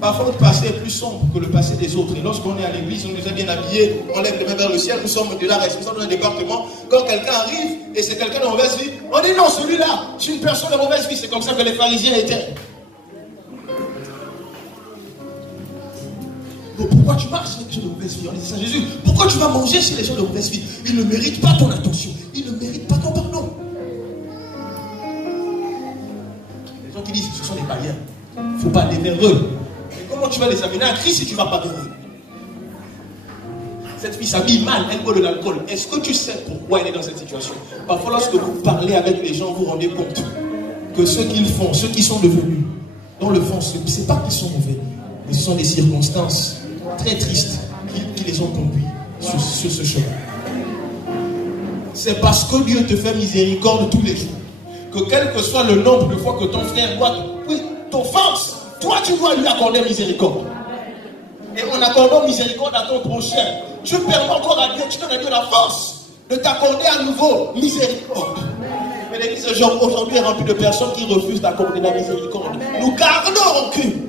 Parfois, notre passé est plus sombre que le passé des autres. Et lorsqu'on est à l'église, on nous est bien habillés, on lève les mains vers le ciel, nous sommes de la responsables d'un département. Quand quelqu'un arrive et c'est quelqu'un de mauvaise vie, on dit non, celui-là, c'est une personne de mauvaise vie. C'est comme ça que les pharisiens étaient. Donc pourquoi tu marches avec les gens de mauvaise vie? On dit ça à Jésus. Pourquoi tu vas manger chez les gens de mauvaise vie? Ils ne méritent pas ton attention. Ils ne méritent pas ton pardon. Les gens qui disent que ce sont des païens. Il ne faut pas aller vers eux. Mais comment tu vas les amener à Christ si tu ne vas pas vers eux? Cette fille s'habille mal, elle boit de l'alcool. Est-ce que tu sais pourquoi elle est dans cette situation? Parfois, lorsque vous parlez avec les gens, vous vous rendez compte que ce qu'ils font, ceux qui sont devenus, dans le fond, ce n'est pas qu'ils sont mauvais, mais ce sont des circonstances très tristes qui les ont conduits sur ce chemin. C'est parce que Dieu te fait miséricorde tous les jours que quel que soit le nombre de fois que ton frère t'offense, toi tu dois lui accorder miséricorde. Et en accordant miséricorde à ton prochain, tu permets encore à Dieu, tu donnes à Dieu la force de t'accorder à nouveau miséricorde. Mais l'église aujourd'hui est remplie de personnes qui refusent d'accorder la miséricorde. Nous gardons rancune.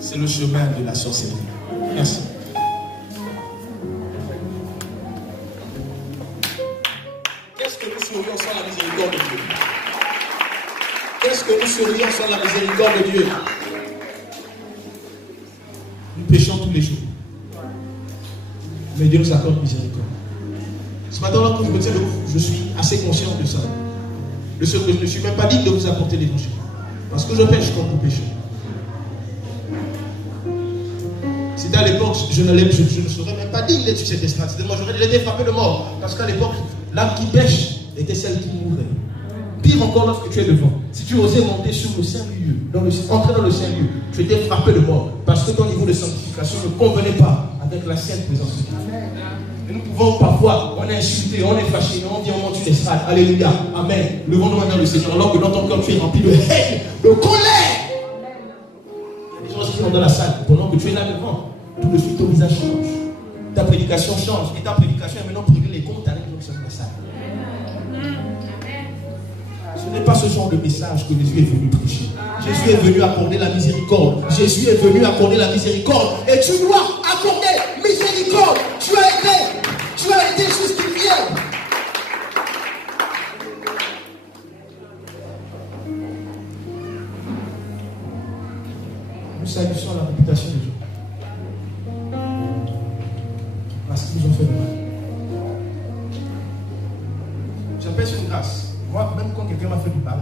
C'est le chemin de la sorcellerie. Merci. Qu'est-ce que nous serions sans la miséricorde de Dieu? Qu'est-ce que nous serions sans la miséricorde de Dieu? Nous péchons tous les jours. Mais Dieu nous accorde miséricorde. Ce matin, quand je me tiens debout, je suis assez conscient de ça. De ce que je ne suis même pas digne de vous apporter l'évangile. Parce que je pêche comme vous péchez. C'était à l'époque, je ne serais même pas digne d'être sur cette estrade. Moi, j'aurais déjà été frappé de mort. Parce qu'à l'époque, l'âme qui pêche était celle qui mourrait. Pire encore lorsque tu es devant. Si tu osais monter sur le Saint-Lieu, entrer dans le Saint-Lieu, tu étais frappé de mort. Parce que ton niveau de sanctification ne convenait pas avec la sainte présence de Dieu. Et nous pouvons parfois, on est insulté, on est fâché, on dit on monte une estrade. Alléluia. Amen. Levons-nous maintenant le Seigneur, alors que dans ton cœur tu es rempli de haine, de colère. Il y a des gens qui sont dans la salle, pendant que tu es là devant, tout de suite ton visage change. Ta prédication change. Et ta prédication est maintenant brûler les comptes avec les gens qui sont dans la salle. Ce n'est pas ce genre de message que Jésus est venu prêcher. Jésus est venu accorder la miséricorde. Jésus est venu accorder la miséricorde. Et tu dois accorder miséricorde. Tu as été justifié. Nous salissons la réputation des gens. Parce qu'ils nous ont fait du mal. J'appelle sur une grâce. Moi, même quand quelqu'un m'a fait du mal,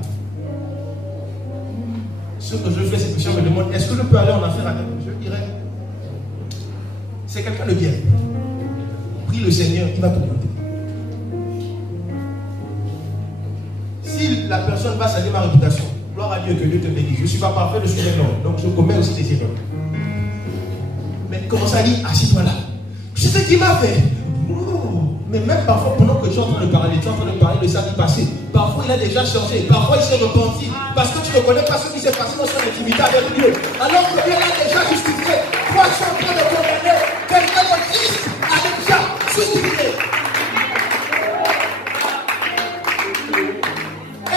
ce que je fais, c'est que les gens me demandent, est-ce que je peux aller en affaire avec eux? Je dirais, c'est quelqu'un de bien. Prie le Seigneur, il va te demander. Si la personne va salir ma réputation, gloire à Dieu, que Dieu te bénisse. Je ne suis pas parfait, je suis un homme, donc je commets aussi des erreurs. Mais commence à dire, assis-toi là. C'est ce qu'il m'a fait. Mais même parfois, pendant que tu es en train de parler, de sa vie passée, parfois il a déjà changé, parfois il s'est repenti, parce que tu ne connais pas ce qui s'est passé dans son intimité avec Dieu. Alors que Dieu l'a déjà justifié. Toi, tu es en train de condamner quelqu'un de Christ a déjà justifié.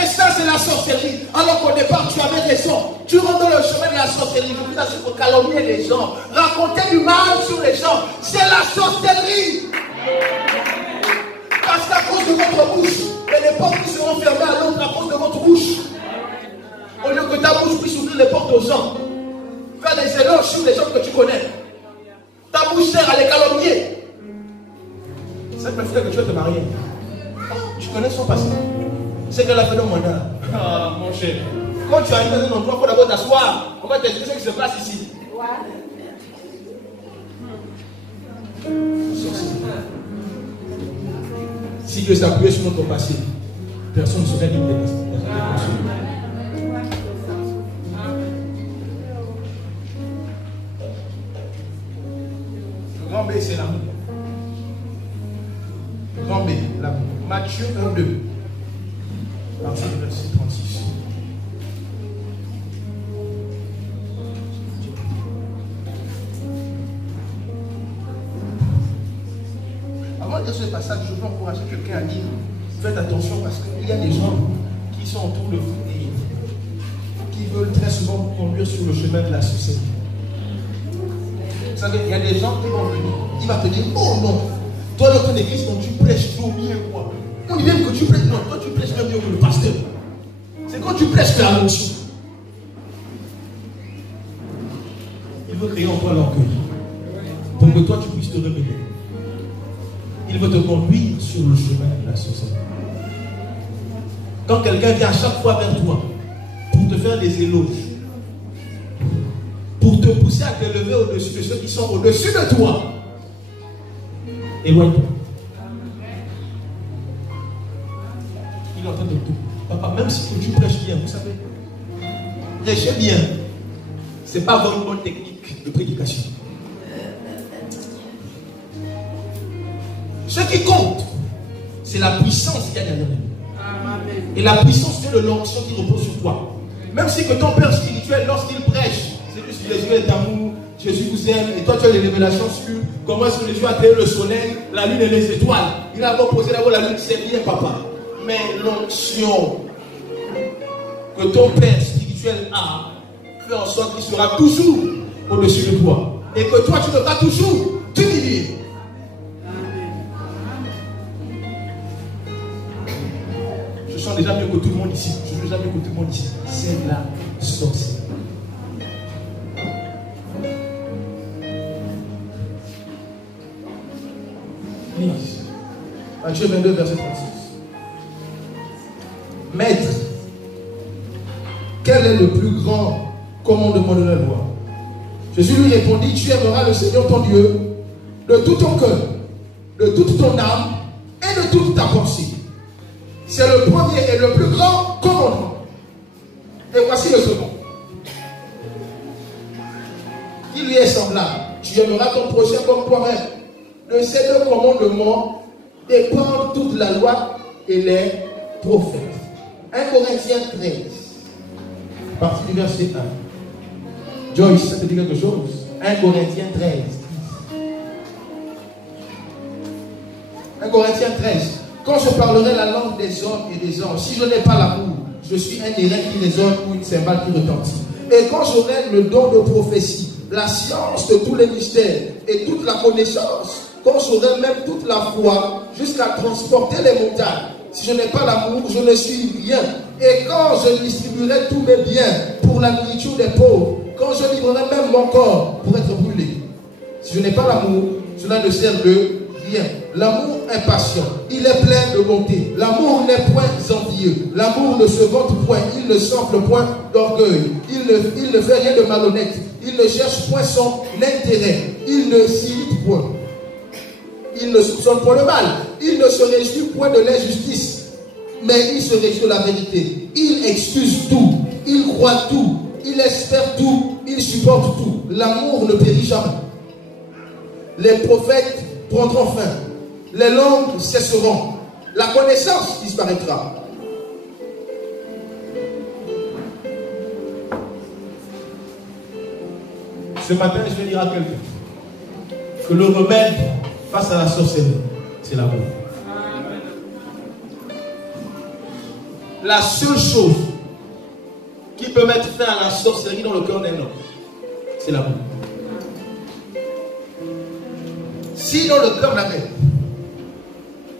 Et ça, c'est la sorcellerie. Alors qu'au départ, tu avais raison. Tu rentres dans le chemin de la sorcellerie. Vous êtes pour calomnier les gens, raconter du mal sur les gens. C'est la sorcellerie. Parce qu'à cause de votre bouche, les portes qui seront fermées à l'autre à cause de votre bouche. Au lieu que ta bouche puisse ouvrir les portes aux gens, faire des éloges sur les gens que tu connais. Ta bouche sert à les calomnier. Ça me fait que tu vas te marier. Tu connais son passé. C'est qu'elle a fait dans mon âme. Ah, mon cher. Quand tu arrives dans un endroit, il faut d'abord t'asseoir. On va t'expliquer ce qui se passe ici. Si Dieu s'appuyait sur notre passé, personne ne serait libre de Le grand B, c'est l'amour. Le grand B, l'amour. Matthieu 1:2. Partir du verset 36. Avant de dire ce passage, je veux encourager quelqu'un à dire faites attention parce qu'il y a des gens qui sont autour de vous et qui veulent très souvent vous conduire sur le chemin de la société. Vous savez, il y a des gens qui vont venir, il va te dire, oh non, toi dans ton église, donc tu prêches trop bien, quoi. On dit même que tu prêches, non, toi tu prêches même mieux que le pasteur. C'est quand tu prêches que la notion. Il veut créer en toi l'orgueil, pour que toi tu puisses te révéler. Il veut te conduire sur le chemin de la société. Quand quelqu'un vient à chaque fois vers toi, pour te faire des éloges, pour te pousser à te lever au-dessus de ceux qui sont au-dessus de toi, éloigne-toi. Il est en train de tout. Papa, même si tu prêches bien, vous savez, prêcher bien, ce n'est pas avoir une bonne technique de prédication. Ce qui compte, c'est la puissance qu'il y a derrière nous. Et la puissance, c'est l'onction qui repose sur toi. Même si que ton père spirituel, lorsqu'il prêche, c'est juste Jésus est d'amour, Jésus vous aime, et toi tu as les révélations sur comment est-ce que Jésus a créé le soleil, la lune et les étoiles. Il a proposé d'abord la lune, c'est bien, papa. Mais l'onction que ton père spirituel a fait en sorte qu'il sera toujours au-dessus de toi. Et que toi tu devras toujours t'humilier. Je sens déjà mieux que tout le monde ici. Je sens déjà mieux que tout le monde ici. C'est la sorcière. Matthieu 22, verset 36. Maître, quel est le plus grand commandement de la loi? Jésus lui répondit, tu aimeras le Seigneur ton Dieu de tout ton cœur, de toute ton âme et de toute ta pensée. C'est le premier et le plus grand commandement. Et voici le second. Il lui est semblable. Tu aimeras ton prochain comme toi-même. De ces deux commandements dépendent toute la loi et les prophètes. 1 Corinthiens 13, partie du verset 1. Joyce, ça te dit quelque chose? 1 Corinthiens 13. 1 Corinthiens 13. Quand je parlerai la langue des hommes et des anges, si je n'ai pas l'amour, je suis un airain qui résonne ou une cymbale qui retentit. Et quand j'aurai le don de prophétie, la science de tous les mystères et toute la connaissance, quand j'aurai même toute la foi jusqu'à transporter les montagnes, si je n'ai pas l'amour, je ne suis rien. Et quand je distribuerai tous mes biens pour la nourriture des pauvres, quand je livrerai même mon corps pour être brûlé, si je n'ai pas l'amour, cela ne sert de rien. L'amour est patient, il est plein de bonté. L'amour n'est point envieux. L'amour ne se vante point, il ne s'enfle point d'orgueil. Il ne fait rien de malhonnête. Il ne cherche point son intérêt. Il ne s'irrite point. Il ne soupçonne point le mal. Il ne se réjouit point de l'injustice. Mais il se réjouit de la vérité. Il excuse tout. Il croit tout. Il espère tout. Il supporte tout. L'amour ne périt jamais. Les prophètes prendront fin. Les langues cesseront. La connaissance disparaîtra. Ce matin, je vais dire à quelqu'un que le remède face à la sorcellerie, c'est l'amour. La seule chose qui peut mettre fin à la sorcellerie dans le cœur d'un homme, c'est l'amour. Si dans le cœur d'un homme,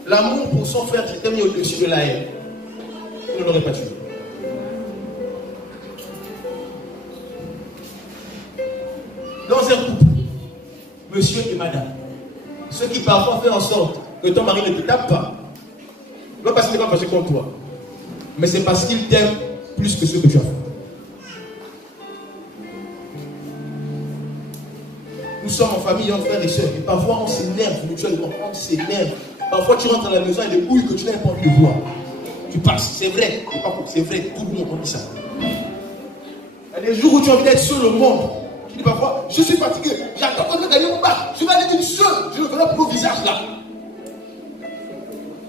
l'amour pour son frère s'était mis au-dessus de la haine, il ne l'aurait pas tué. Dans un couple, monsieur et madame, ceux qui parfois font en sorte que ton mari ne te tape pas, non parce qu'il n'est pas fâché contre toi, mais c'est parce qu'il t'aime plus que ce que tu as fait. Nous sommes en famille, en frères et sœurs, et parfois on s'énerve mutuellement, on s'énerve. Parfois tu rentres à la maison et des bouilles que tu n'as pas envie de voir. Tu passes, c'est vrai, c'est vrai, tout le monde dit ça. Il y a des jours où tu as envie d'être seul au monde. Tu dis parfois, je suis fatigué, j'attends qu'on gagner mon bac, je vais aller d'une seule, je ne veux pas pour le visage là.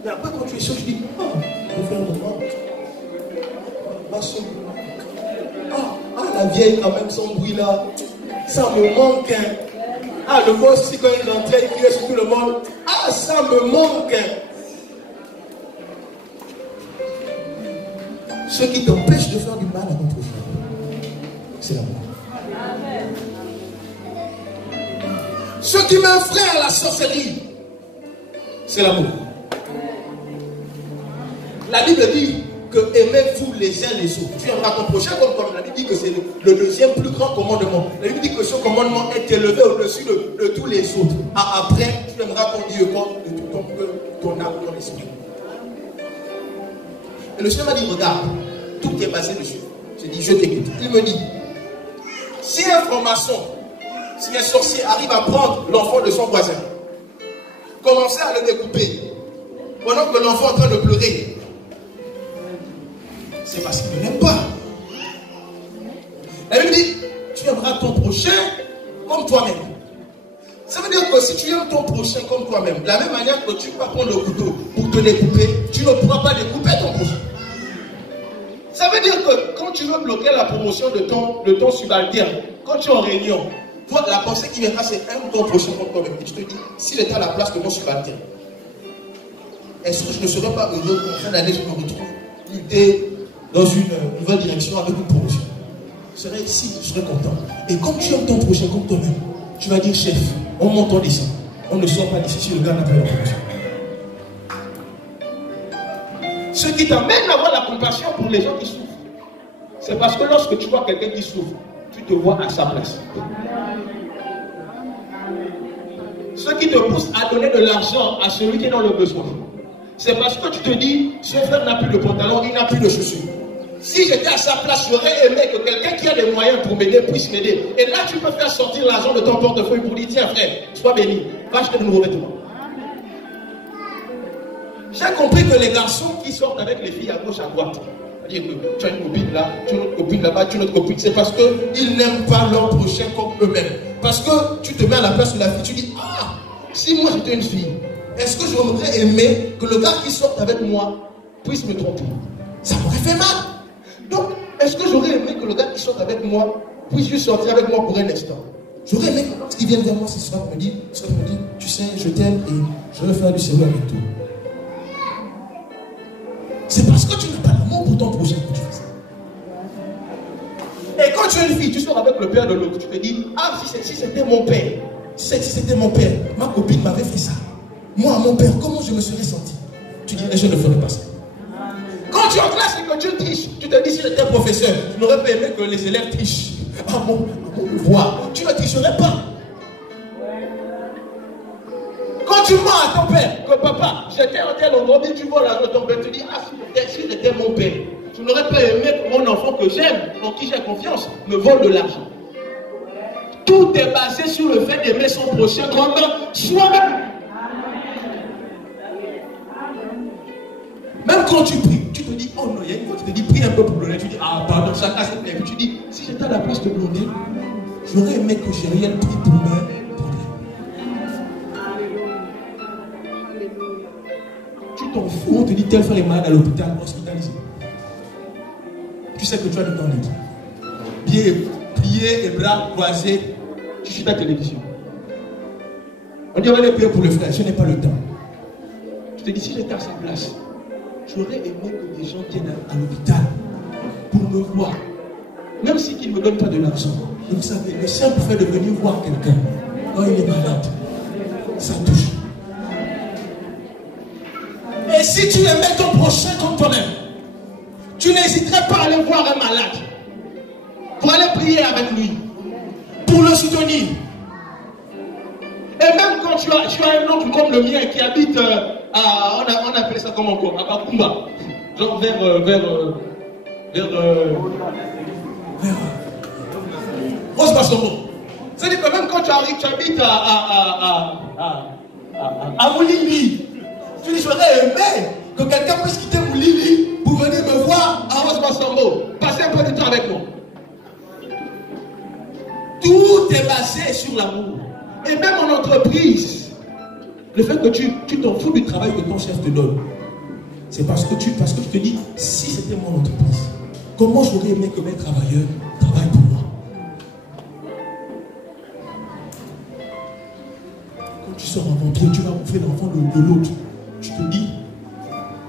Mais après quand tu es seul, tu dis, oh, je vais faire le monde. Ma soeur, la vieille quand même, son bruit là, ça me manque. Ah, le boss aussi quand il rentrait, il criait sur tout le monde. Ah, ça me manque. Ce qui t'empêche de faire du mal à notre frère, c'est l'amour. Ce qui met un frère à la sorcellerie, c'est l'amour. La Bible dit que aimez-vous les uns les autres. Tu aimeras ton prochain comme toi. La Bible dit que c'est le deuxième plus grand commandement. La Bible dit que ce commandement est élevé au-dessus de tous les autres. Après, tu aimeras ton Dieu de tout ton cœur, ton âme, ton esprit. Et le Seigneur m'a dit, regarde, tout est basé dessus. Je dis, je t'écoute. Il me dit, si un franc-maçon, si un sorcier arrive à prendre l'enfant de son voisin, commencer à le découper, pendant que l'enfant est en train de pleurer, c'est parce qu'il ne l'aime pas. La Bible dit, tu aimeras ton prochain comme toi-même. Ça veut dire que si tu aimes ton prochain comme toi-même, de la même manière que tu vas prendre le couteau pour te découper, tu ne pourras pas découper ton prochain. Ça veut dire que quand tu veux bloquer la promotion de ton subalterne, quand tu es en réunion, toi, la pensée qui viendra, c'est aime ton prochain comme toi-même. Et tu te dis, s'il était à la place de mon subalterne, est-ce que je ne serais pas heureux qu'en fin d'année, je me retrouve lutter dans une nouvelle direction avec une promotion? Je serais ici, je serais content. Et comme tu aimes ton prochain comme toi-même, tu vas dire, chef, on monte, on descend. On ne sort pas d'ici si le gars n'a pas la promotion. Ce qui t'amène à avoir la compassion pour les gens qui souffrent, c'est parce que lorsque tu vois quelqu'un qui souffre, tu te vois à sa place. Ce qui te pousse à donner de l'argent à celui qui est dans le besoin, c'est parce que tu te dis, ce frère n'a plus de pantalon, il n'a plus de chaussures. Si j'étais à sa place, j'aurais aimé que quelqu'un qui a des moyens pour m'aider puisse m'aider. Et là, tu peux faire sortir l'argent de ton portefeuille pour dire, tiens frère, sois béni, va acheter de nouveaux vêtements. J'ai compris que les garçons qui sortent avec les filles à gauche, à droite, c'est-à-dire que tu as une copine là, tu as une autre copine là-bas, tu as une autre copine, c'est parce qu'ils n'aiment pas leur prochain comme eux-mêmes. Parce que tu te mets à la place de la fille, tu dis, ah, si moi j'étais une fille, est-ce que j'aurais aimé que le gars qui sorte avec moi puisse me tromper? Ça m'aurait fait mal. Donc, est-ce que j'aurais aimé que le gars qui sorte avec moi puisse juste sortir avec moi pour un instant? J'aurais aimé qu'il vienne vers moi ce soir et me dit, tu sais, je t'aime et je veux faire du Seigneur avec toi. C'est parce que tu n'as pas l'amour pour ton projet que tu fais ça. Et quand tu es une fille, tu sors avec le père de l'autre, tu te dis, ah, si c'était mon père, si c'était mon père, ma copine m'avait fait ça. Moi, mon père, comment je me serais senti? Tu dirais, je ne ferais pas ça. Quand tu es en classe et que tu triches, tu te dis, si j'étais professeur, je n'aurais pas aimé que les élèves trichent. Ah bon, voir. Tu ne tricherais pas. Quand tu mens à ton père, que papa, j'étais en tel endroit, tu vois l'argent de ton père, tu dis, ah, si j'étais mon père, je n'aurais pas aimé que mon enfant que j'aime, en qui j'ai confiance, me vole de l'argent. Tout est basé sur le fait d'aimer son prochain comme soi-même. Même quand tu pries, tu te dis, oh non, il y a une fois qui te dit, prie un peu pour Blondin. Tu dis, ah pardon, ça casse les puis tu dis, si j'étais à la place de Blondin, j'aurais aimé que Gériel prie pour moi. Tu t'en fous, on te dit, tel frère est malade à l'hôpital, hospitalisé. Tu sais que tu as le temps d'être. Plié et bras croisés, tu suis ta télévision. On dit, on va aller prier pour le frère, je n'ai pas le temps. Tu te dis, si j'étais à sa place, j'aurais aimé que des gens viennent à l'hôpital pour me voir. Même si qu'ils ne me donnent pas de l'argent. Vous savez, le simple fait de venir voir quelqu'un quand il est malade, ça touche. Et si tu aimais ton prochain comme toi-même, tu n'hésiterais pas à aller voir un malade pour aller prier avec lui, pour le soutenir. Et même quand tu as un oncle comme le mien qui habite on appelle ça comment encore? À Bakumba. Genre vers Rose Basombo. C'est-à-dire que même quand tu arrives, tu habites à Moulili. Tu dis, j'aurais aimé que quelqu'un puisse quitter Moulili pour venir me voir à Rose Basombo. Passer un peu de temps avec moi. Tout est basé sur l'amour. Et même en entreprise, le fait que tu t'en fous du travail que ton chef te donne, c'est parce que tu te dis, si c'était mon entreprise, comment j'aurais aimé que mes travailleurs travaillent pour moi? Quand tu sors en vampire, tu vas bouffer l'enfant de l'autre. Tu te dis,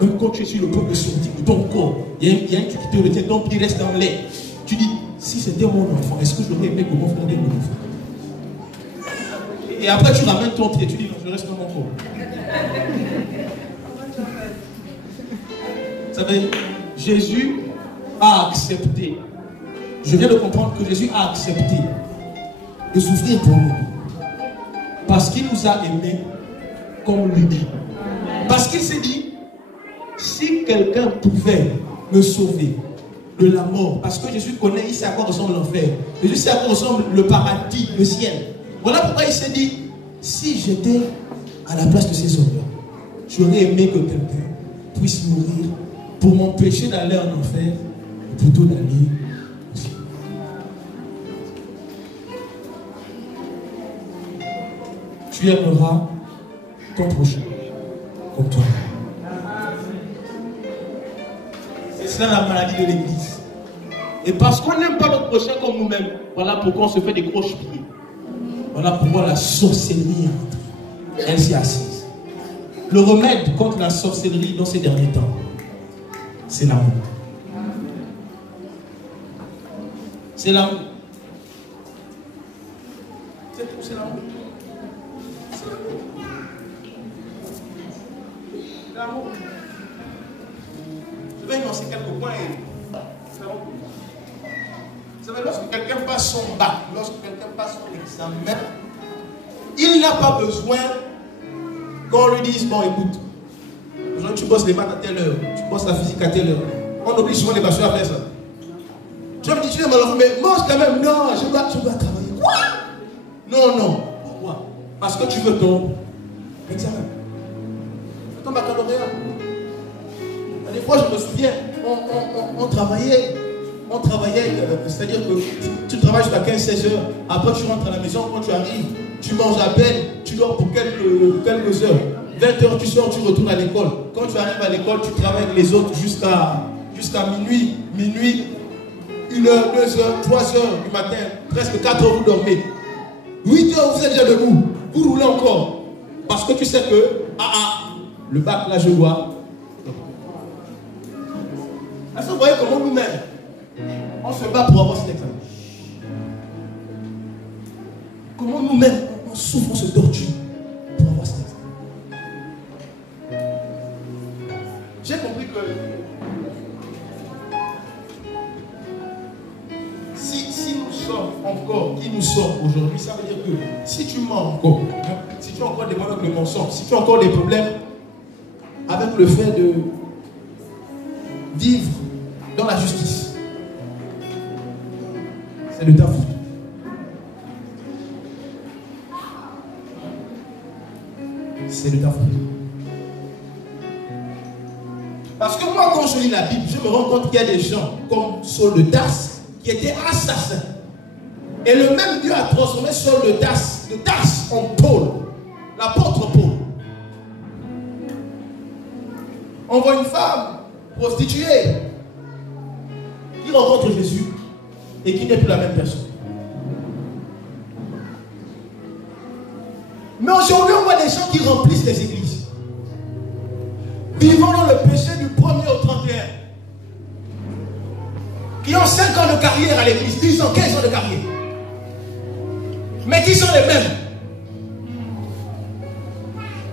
même quand tu es sur le point de sortir de ton corps, il y a un truc qui te retient, ton pied reste dans l'air. Tu dis, si si c'était mon enfant, est-ce que je l'aurais aimé comme mon frère et mon enfant? Et après tu ramènes ton pied, tu dis non, je reste dans mon corps. Vous savez, Jésus a accepté. Je viens de comprendre que Jésus a accepté de souffrir pour nous. Parce qu'il nous a aimés comme lui dit. Parce qu'il s'est dit, si quelqu'un pouvait me sauver de la mort, parce que Jésus connaît, il sait à quoi ressemble l'enfer. Jésus sait à quoi ressemble le paradis, le ciel. Voilà pourquoi il s'est dit, si j'étais à la place de ces hommes-là, j'aurais aimé que quelqu'un puisse mourir pour m'empêcher d'aller en enfer, plutôt d'aller au ciel. Tu aimeras ton prochain comme toi. C'est cela la maladie de l'église. Et parce qu'on n'aime pas notre prochain comme nous-mêmes, voilà pourquoi on se fait des gros pieds. Voilà pourquoi la sorcellerie entre. Elle s'y assise. Le remède contre la sorcellerie dans ces derniers temps, c'est l'amour. C'est l'amour. C'est tout, c'est l'amour. C'est l'amour. L'amour. Je vais énoncer quelques points. Vous savez, lorsque quelqu'un passe son bac, lorsque quelqu'un passe son examen, il n'a pas besoin qu'on lui dise, bon écoute, aujourd'hui tu bosses les maths à telle heure, tu bosses la physique à telle heure. On oblige souvent les bacheliers à faire ça. Tu vas me dire, tu es malheureux, mais mange quand même. Non, je dois travailler. Quoi? Non, non. Pourquoi? Parce que tu veux ton examen. Ton baccalauréat. Des fois, je me souviens, on travaillait, c'est-à-dire que tu travailles jusqu'à 15-16 heures, après tu rentres à la maison, quand tu arrives, tu manges à peine, tu dors pour quelques heures. 20 heures, tu sors, tu retournes à l'école. Quand tu arrives à l'école, tu travailles avec les autres jusqu'à minuit, 1 heure, 2 heures, 3 heures du matin, presque 4 heures, vous dormez. 8 heures, vous êtes déjà debout, vous roulez encore. Parce que tu sais que, le bac là, je dois. Est-ce que vous voyez comment nous-mêmes, on se bat pour avoir cet examen? Comment nous-mêmes, on souffre, on se torture pour avoir cet examen? J'ai compris que si nous sommes encore qui nous sommes aujourd'hui, ça veut dire que si tu mens encore, si tu as encore des problèmes avec le mensonge, si tu as encore des problèmes avec le fait de vivre dans la justice, c'est de ta faute. C'est de ta faute. Parce que moi, quand je lis la Bible, je me rends compte qu'il y a des gens comme Saul de Tarse qui étaient assassins. Et le même Dieu a transformé Saul de Tarse en Paul, l'apôtre Paul. On voit une femme prostituée qui rencontre Jésus et qui n'est plus la même personne. Mais aujourd'hui, on voit des gens qui remplissent les églises, vivant dans le péché du 1er au 31, qui ont 5 ans de carrière à l'église, 10 ans, 15 ans de carrière, mais qui sont les mêmes.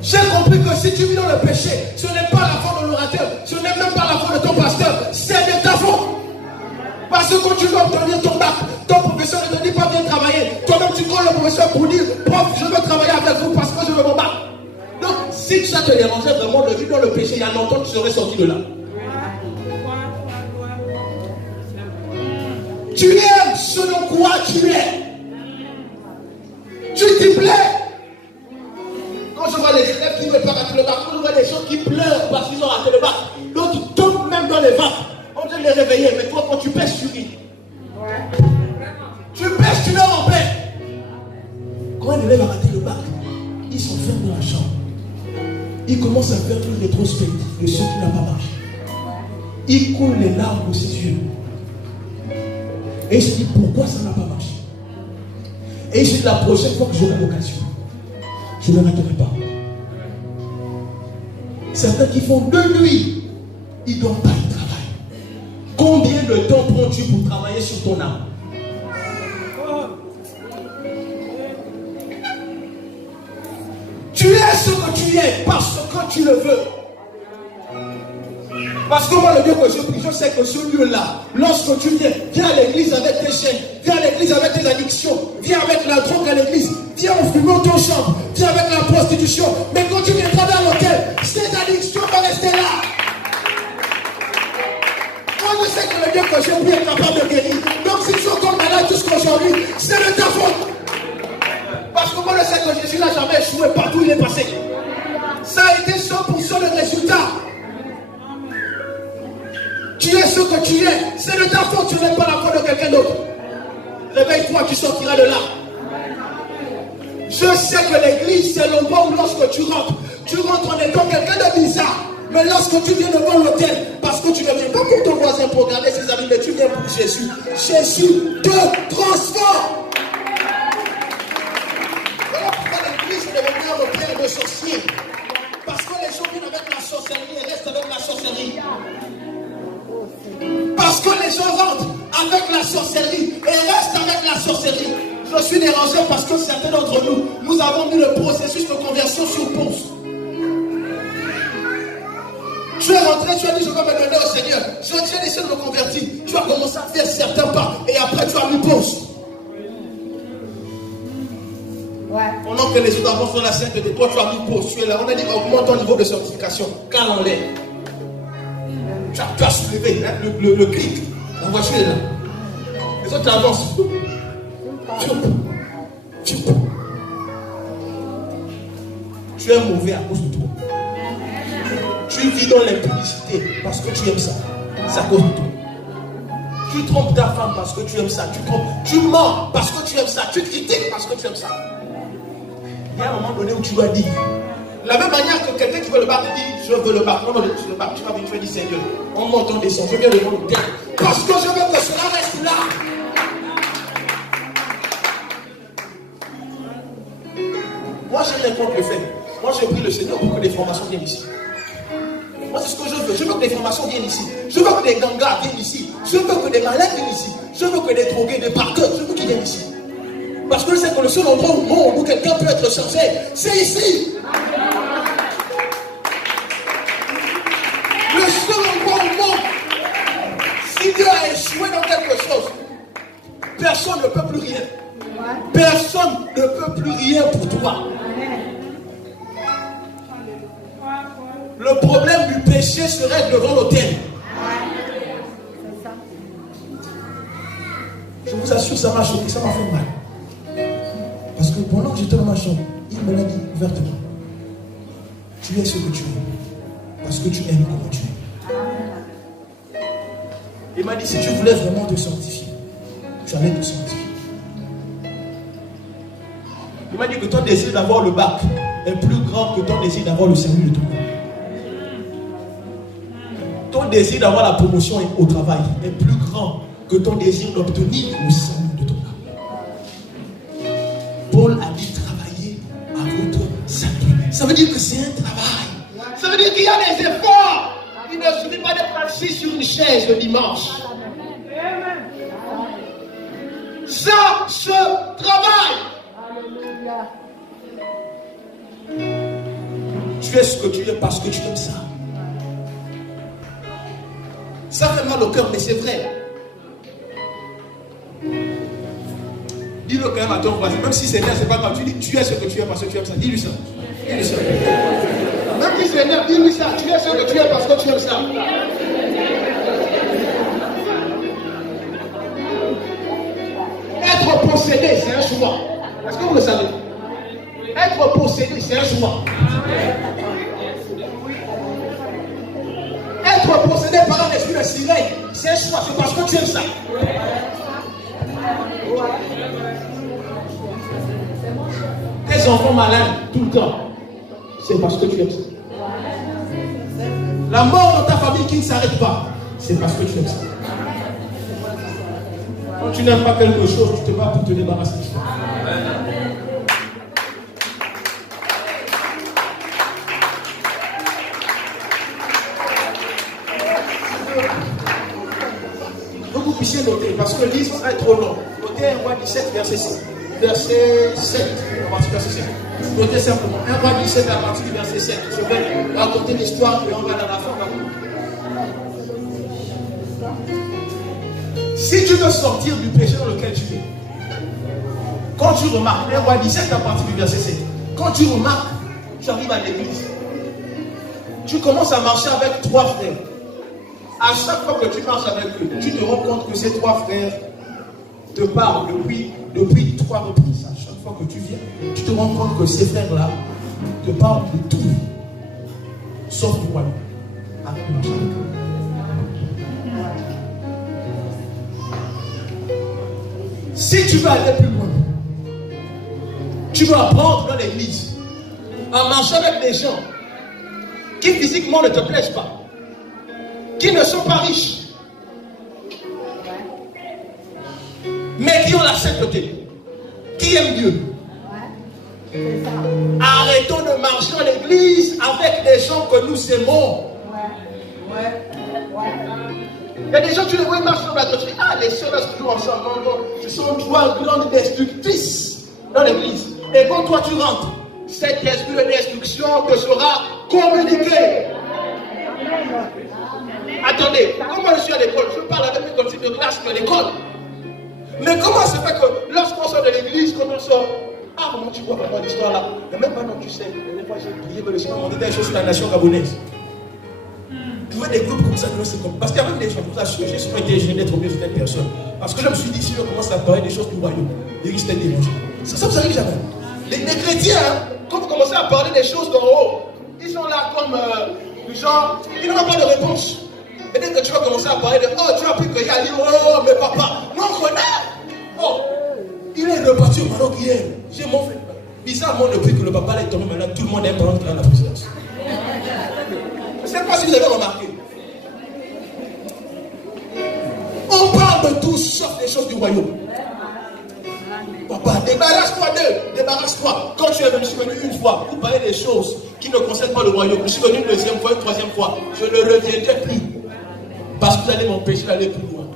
J'ai compris que si tu vis dans le péché, ce n'est pas la faute de l'orateur, ce n'est même pas la faute de ton pasteur, c'est de ta faute. Parce que quand tu veux obtenir ton bac, ton professeur ne te dit pas bien travailler. Toi-même tu colles le professeur pour dire, prof, je veux travailler avec vous parce que je veux mon bac. Donc, si ça te dérangeait vraiment de vivre dans le péché, il y a longtemps tu serais sorti de là. Tu aimes selon quoi tu es. Tu t'y plais. Quand je vois les élèves qui ne veulent pas rater le bac, quand je vois des gens qui pleurent parce qu'ils ont raté le bac, d'autres tombent même dans les vagues. On doit les réveiller, mais toi, quand tu pêches, tu ris. Tu pêches, tu dors en paix. Quand un élève a raté le bac, il s'enferme dans la chambre. Il commence à faire une rétrospective de ce qui n'a pas marché. Il coule les larmes de ses yeux. Et il se dit, pourquoi ça n'a pas marché? Et il se dit, la prochaine fois que j'aurai l'occasion, je ne raterai pas. Certains qui font 2 nuits, ils ne dorment pas, ils travaillent. Combien de temps prends-tu pour travailler sur ton âme? tu es parce que tu le veux. Parce que moi, le Dieu que je prie, je sais que ce lieu-là, lorsque tu viens à l'église avec tes chaînes, viens à l'église avec tes addictions, viens avec la drogue à l'église, viens au fumer dans ton chambre, viens avec la prostitution. Mais quand tu viendras dans l'hôtel, ces addictions vont rester là. Moi, je sais que le Dieu que je prie est capable de guérir. Donc, si tu es encore malade jusqu'aujourd'hui, c'est de ta faute. Parce que moi, je sais que Jésus n'a jamais échoué partout où il est passé. Ça a été 100% le résultat. Tu es ce que tu es. C'est de ta faute, tu n'es pas la faute de quelqu'un d'autre. Réveille-toi, tu sortiras de là. Je sais que l'église, c'est l'endroit où lorsque tu rentres en étant quelqu'un de bizarre. Mais lorsque tu viens devant l'autel, parce que tu ne viens pas pour ton voisin, pour regarder ses amis, mais tu viens pour Jésus. Jésus te transforme. Voilà pourquoi l'église est devenue un repère de sorciers. Parce que les gens viennent avec la sorcellerie et restent avec la sorcellerie. Parce que les gens rentrent avec la sorcellerie et restent avec la sorcellerie. Je suis dérangé parce que certains d'entre nous, nous avons mis le processus de conversion sur pause. Tu es rentré, tu as dit je vais me donner au Seigneur. Je tiens d'essayer de me convertir. Tu as commencé à faire certains pas et après tu as mis pause. Ouais. Pendant que les autres avancent sur la sainteté, toi tu as mis pause. Tu es là. On a dit augmente ton niveau de certification. Cale en l'air. Tu as soulevé hein, le clic. La voiture est là. Les autres avancent. Tu es mauvais à cause de toi. Tu vis dans l'impudicité parce que tu aimes ça. C'est à cause de toi. Tu trompes ta femme parce que tu aimes ça. Tu mens parce que tu aimes ça. Tu critiques parce que tu aimes ça. Il y a un moment donné où tu dois dire. La même manière que quelqu'un qui veut le battre dit je veux le battre. Non, je le battre. Tu vas venir, tu vas dire Seigneur, on monte, on descend. Je viens devant le terre. Parce que je veux que cela reste là. Moi, j'ai rien contre le fait. Moi, j'ai pris le Seigneur pour que les formations viennent ici. Moi, c'est ce que je veux. Je veux que les formations viennent ici. Je veux que les gangas viennent ici. Je veux que des malades viennent ici. Je veux que des drogués, des parqueurs, je veux qu'ils viennent ici. Parce que je sais que le seul endroit au monde où quelqu'un peut être chargé, c'est ici. Le seul endroit au monde, si Dieu a échoué dans quelque chose, personne ne peut plus rien. Personne ne peut plus rien pour toi. Le problème du péché serait devant l'autel. Je vous assure, ça m'a choqué, ça m'a fait mal. Parce que pendant que j'étais dans ma chambre, il me l'a dit ouvertement. Tu es ce que tu es. Parce que tu aimes comme tu es. Il m'a dit, si tu voulais vraiment te sanctifier, tu allais te sanctifier. Il m'a dit que ton désir d'avoir le bac est plus grand que ton désir d'avoir le salut de ton corps. Ton désir d'avoir la promotion au travail est plus grand que ton désir d'obtenir le salut de ton âme. Paul a dit travailler à votre salut. Ça veut dire que c'est un travail. Ça veut dire qu'il y a des efforts. Il ne suffit pas d'être assis sur une chaise le dimanche. Ça se travaille. Tu es ce que tu es parce que tu aimes ça. Ça fait mal au cœur, mais c'est vrai. Dis-le quand même à ton voisin, même si c'est nerf, c'est pas grave. Tu dis tu es ce que tu es parce que tu aimes ça. Dis-lui ça. Dis-lui ça. Même si c'est nerf, dis-lui ça. Tu es ce que tu es parce que tu aimes ça. Être possédé, c'est un choix. Est-ce que vous le savez? Être possédé, c'est un choix. Être possédé par un esprit de sirène, c'est un choix, c'est parce que tu aimes ça. Tes enfants malades tout le temps, c'est parce que tu aimes ça. La mort dans ta famille qui ne s'arrête pas, c'est parce que tu aimes ça. Quand tu n'aimes pas quelque chose, tu te bats pour te débarrasser de ça. Que vous puissiez noter, parce que le livre est trop long. Notez 1 roi 17, verset 7. Verset 7. partir du verset 7. Notez simplement. 1 Roi 17 à partir du verset 7. Je vais raconter l'histoire et on va à la fin. Si tu veux sortir du péché dans lequel tu es, quand tu remarques, 1 Roi 17 à partir du verset 7, quand tu remarques, tu arrives à l'église, tu commences à marcher avec 3 frères. À chaque fois que tu marches avec eux, tu te rends compte que ces 3 frères te parlent depuis 3 reprises. À chaque fois que tu viens, tu te rends compte que ces frères-là te parlent de tout, sauf du royaume. Arrête de marcher avec eux. Si tu veux aller plus loin, tu dois apprendre dans l'église à marcher avec des gens qui physiquement ne te plaisent pas, qui ne sont pas riches, mais qui ont la sainteté, qui aiment Dieu. Arrêtons de marcher dans l'église avec des gens que nous aimons. Il y a des gens, tu les vois, ils marchent dans la droite. Ah, les sœurs restent toujours ensemble. Non, ce sont 3 grandes destructrices dans l'église. Et quand toi tu rentres, cet esprit de destruction te sera communiqué. Attendez, comment je suis à l'école? Je parle avec mes collègues de classe à l'école. Mais comment se fait que lorsqu'on sort de l'église, quand on sort, ah, comment tu vois vraiment l'histoire là? Mais même pas non, tu sais, la dernière fois j'ai prié que le Seigneur m'a dit des choses sur la nation gabonaise. Tu vois des groupes comme ça, c'est comme. Parce qu'il y avait des gens comme ça, j'ai souvent été gêné d'être mieux sur cette personne. Parce que je me suis dit, si je commence à parler des choses du royaume, il risque d'être dérangé. Ça vous arrive jamais. Les chrétiens, quand vous commencez à parler des choses d'en haut, ils sont là comme du genre, ils n'ont pas de réponse. Et dès que tu vas commencer à parler de, oh, tu as pu qu'il y a dit, oh, mais papa, non, connaît. Oh, il est reparti au Maroc hier. J'ai mon frère. Bizarrement, depuis que le papa est tombé, maintenant, tout le monde est parent qui a la présidence. Je ne sais pas si vous avez remarqué. On parle de tout sauf des choses du royaume. Papa, débarrasse-toi d'eux. Débarrasse-toi. Quand je suis venu une fois pour parler des choses qui ne concernent pas le royaume, je suis venu une deuxième fois, une troisième fois. Je ne reviendrai plus. Parce que vous allez m'empêcher d'aller plus loin.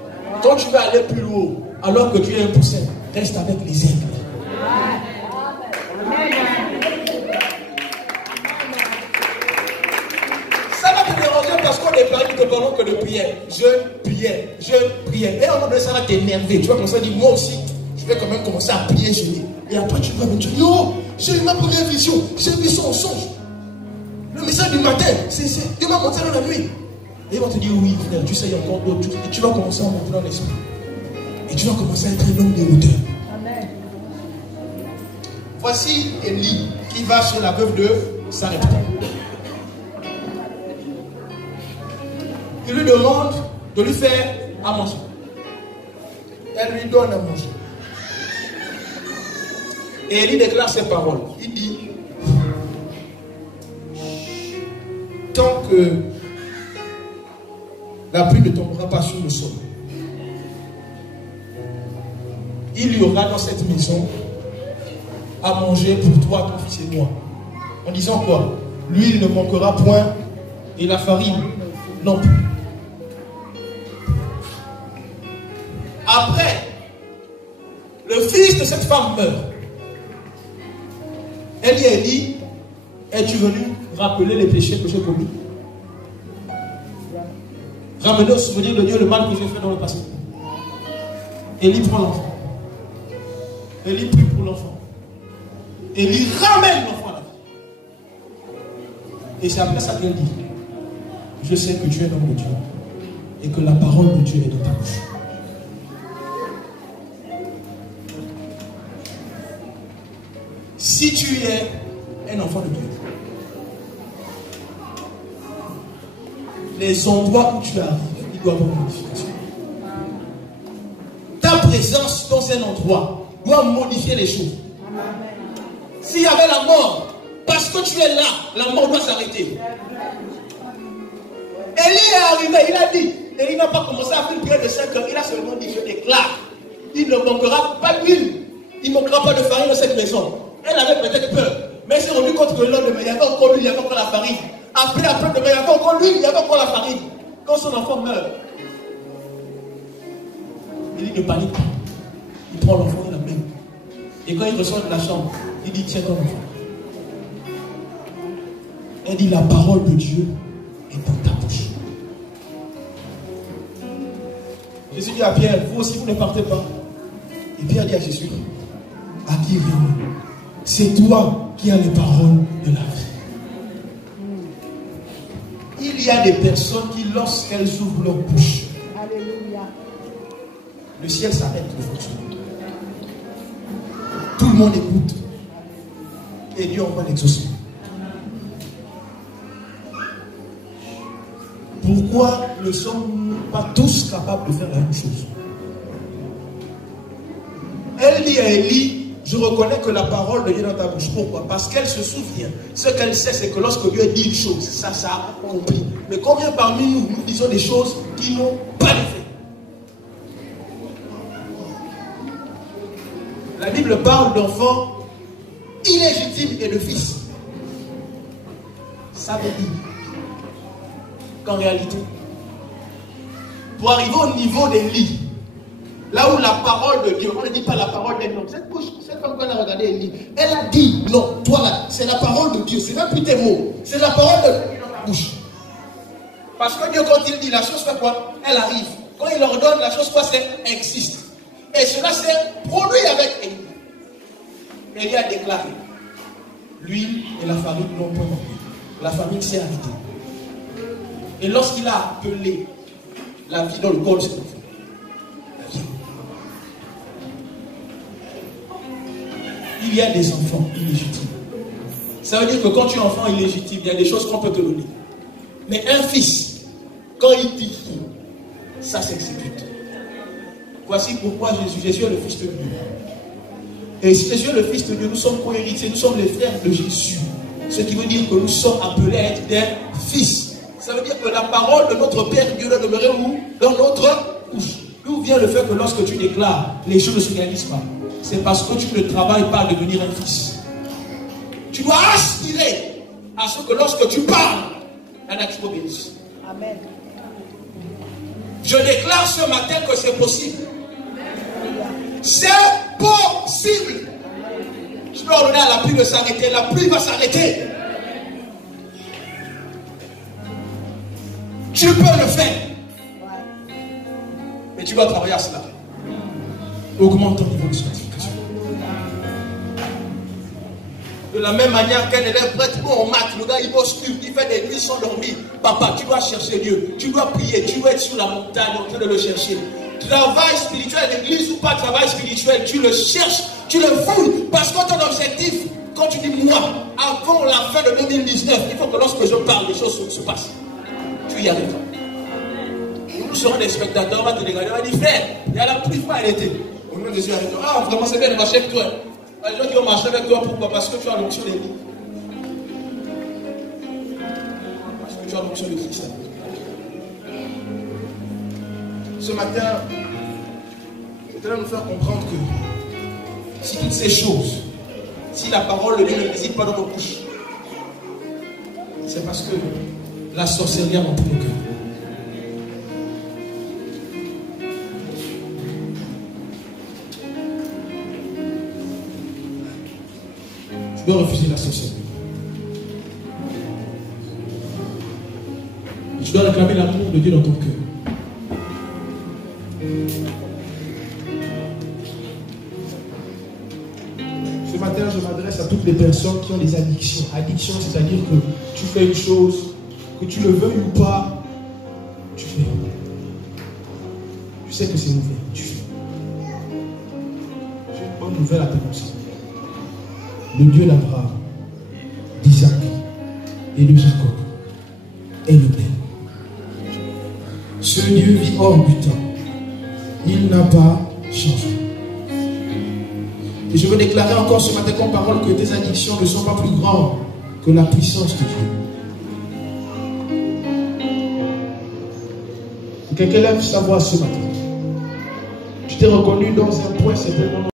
Quand tu vas aller plus loin, alors que tu es un poussin, reste avec les aigles. Ça va te déranger parce qu'on est parlé de pendant que de prière. Je priais. Et en moment ça va t'énerver. Tu vas commencer à dire, moi aussi, je vais quand même commencer à prier, génie. Et après tu vas me dire, yo, j'ai eu ma première vision. J'ai vu son songe. Le message du matin, Dieu m'a montré dans la nuit. Et il va te dire, oui, frère, tu sais, il y a encore d'autres choses. Et tu vas commencer à monter dans l'esprit. Et tu vas commencer à être un homme de hauteur. Amen. Voici Élie qui va chez la veuve de Sarepta. Il lui demande de lui faire à manger. Elle lui donne à manger. Et Élie déclare ces paroles. Il dit, tant que la pluie ne tombera pas sur le sol, il y aura dans cette maison à manger pour toi, ton fils et moi. En disant quoi? L'huile ne manquera point et la farine non plus. Après, le fils de cette femme meurt. Elle dit à Élie, es-tu venu rappeler les péchés que j'ai commis? Ramener au souvenir de Dieu le mal que j'ai fait dans le passé. Élie prend l'enfant. Élie prie pour l'enfant. Élie ramène l'enfant à la vie. Et c'est après ça qu'elle dit, je sais que tu es l'homme de Dieu et que la parole de Dieu est dans ta bouche. Si tu es un enfant de Dieu, les endroits où tu arrives, il doit y avoir une modification. Ta présence dans un endroit doit modifier les choses. S'il y avait la mort, parce que tu es là, la mort doit s'arrêter. Élie est arrivé, il a dit, et il n'a pas commencé à faire une prière de 5 heures, il a seulement dit, je déclare, il ne manquera pas d'huile, il ne manquera pas de farine dans cette maison. Elle avait peut-être peur, mais elle s'est rendue compte que le lendemain, il y avait encore l'huile, il y avait encore la farine. Après, il y avait encore l'huile, il y avait encore la farine. Quand son enfant meurt, il ne panique pas. Il prend l'enfant, il l'amène. Et quand il ressort de la chambre, Il dit, tiens ton enfant. Elle dit, la parole de Dieu est dans ta bouche. Jésus dit à Pierre, vous aussi, vous ne partez pas. Et Pierre dit à Jésus, à qui venons? C'est toi qui as les paroles de la vie. Il y a des personnes qui, lorsqu'elles ouvrent leur bouche, alléluia, le ciel s'arrête devant tout. Tout le monde écoute. Et Dieu envoie l'exaucement. Pourquoi ne sommes-nous pas tous capables de faire la même chose? Elle dit à Élie, je reconnais que la parole de Dieu est dans ta bouche. Pourquoi? Parce qu'elle se souvient. Ce qu'elle sait, c'est que lorsque Dieu dit une chose, ça a compris. Mais combien parmi nous, nous disons des choses qui n'ont pas d'effet? La Bible parle d'enfants illégitimes et de fils. Ça veut dire qu'en réalité, pour arriver au niveau d'Élie, là où la parole de Dieu, on ne dit pas la parole d'un homme. Cette bouche, cette femme qu'on a regardé Élie, elle a dit, non, toi là, c'est la parole de Dieu, c'est même plus tes mots, c'est la parole de Dieu dans ta bouche. Parce que Dieu, quand il dit la chose, fait quoi? Elle arrive. Quand il ordonne la chose, quoi? C'est existe. Et cela s'est produit avec Élie. Élie a déclaré, l'huile et la farine n'ont pas manqué. La famine s'est arrêtée. Et lorsqu'il a appelé la vie dans le corps de cet enfant, il y a des enfants illégitimes. Ça veut dire que quand tu es enfant illégitime, il y a des choses qu'on peut te donner. Mais un fils, quand il dit, ça s'exécute. Voici pourquoi Jésus est le Fils de Dieu. Et si Jésus est le Fils de Dieu, nous sommes co-héritiers, nous sommes les frères de Jésus. Ce qui veut dire que nous sommes appelés à être des fils. Ça veut dire que la parole de notre Père Dieu doit demeurer où? Dans notre bouche. D'où vient le fait que lorsque tu déclares, les choses ne se réalisent pas? C'est parce que tu ne travailles pas à devenir un fils. Tu dois aspirer à ce que lorsque tu parles, la nature obéisse. Amen. Je déclare ce matin que c'est possible. C'est possible. Je peux ordonner à la pluie de s'arrêter. La pluie va s'arrêter. Tu peux le faire. Mais tu dois travailler à cela. Augmente ton niveau de sanctification. De la même manière qu'un élève prête en maths, le gars il bosse plus, il fait des nuits sans dormir. Papa, tu dois chercher Dieu. Tu dois prier. Tu dois être sur la montagne en train de le chercher. Travail spirituel, l'église ou pas travail spirituel, tu le cherches, tu le fouilles. Parce que ton objectif, quand tu dis moi, avant la fin de 2019, il faut que lorsque je parle, les choses se passent. Tu y arrives. Nous serons des spectateurs, on va te regarder, on va dire frère, il y a la pluie, faut arrêter. Au nom de Jésus, arrête. Ah, vraiment, c'est bien de marcher avec toi. Les gens qui ont marché avec toi, pourquoi? Parce que tu as l'onction des vies. Parce que tu as l'onction de Christ. Ce matin, je voudrais nous faire comprendre que si toutes ces choses, si la parole de Dieu ne réside pas dans nos bouches, c'est parce que la sorcellerie a rempli nos cœurs. Tu dois refuser la sorcellerie. Tu dois réclamer l'amour de Dieu dans ton cœur. Ce matin, je m'adresse à toutes les personnes qui ont des addictions. Addiction, c'est-à-dire que tu fais une chose, que tu le veuilles ou pas, tu fais. Tu sais que c'est mauvais, tu fais. J'ai une bonne nouvelle à t'annoncer. Le Dieu d'Abraham, d'Isaac et de Jacob est le même. Ce Dieu vit hors du temps. Il n'a pas changé. Et je veux déclarer encore ce matin comme parole que tes addictions ne sont pas plus grandes que la puissance de Dieu. Quelqu'un lève sa voix ce matin. Je t'ai reconnu dans un point certainement.